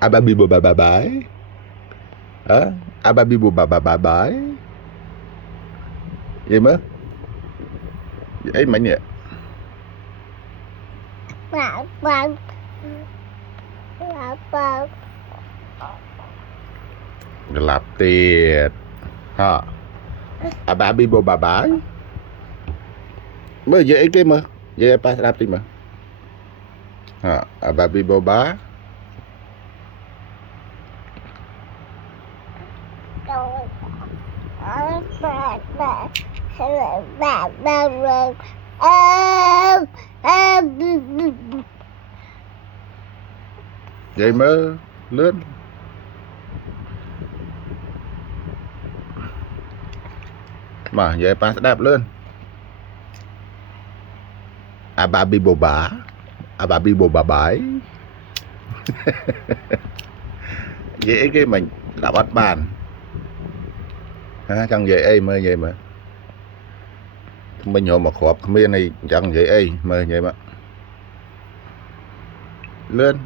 Ababi bồ bà bái. Ababi bồ bà bái. Vậy mới. Vậy mà nhỉ. Gelap tiệt. Ababi bồ bà bái. Mới vậy cái mà. Vậy pas đáp đi mà. Ababi bồ bà. Vậy mới lớn. Mà vậy pas đáp lên. Ababi bồ bà. Ababi bồ bà bái. Dễ cái mình đã bắt bàn. Chẳng vậy ấy mới vậy mà. Mình hồi mà khóp miên này chẳng vậy ấy mới vậy mà. Lên.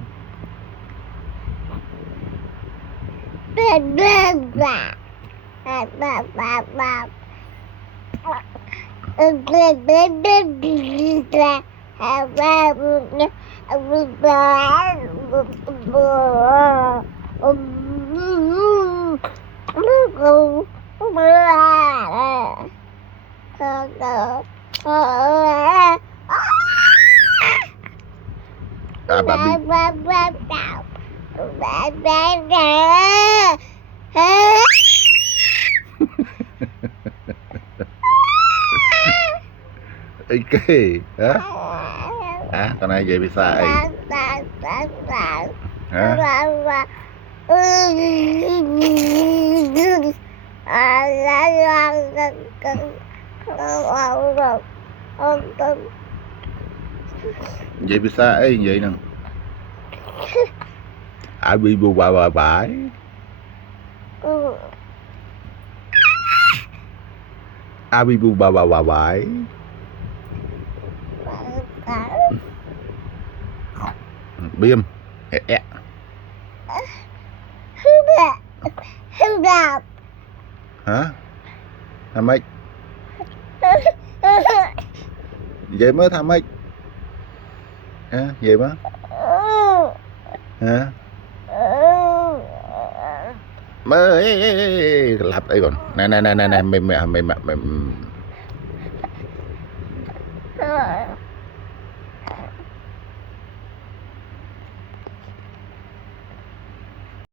Cái con này vậy bisa ấy. Vậy bisa ấy vậy nè. Abi bu bà bái. Abi bu bà bái. Biêm. Hả? Tham ích. Vậy mới tham ích. Vậy mới. Hả? Mới lặp đây còn. Này mày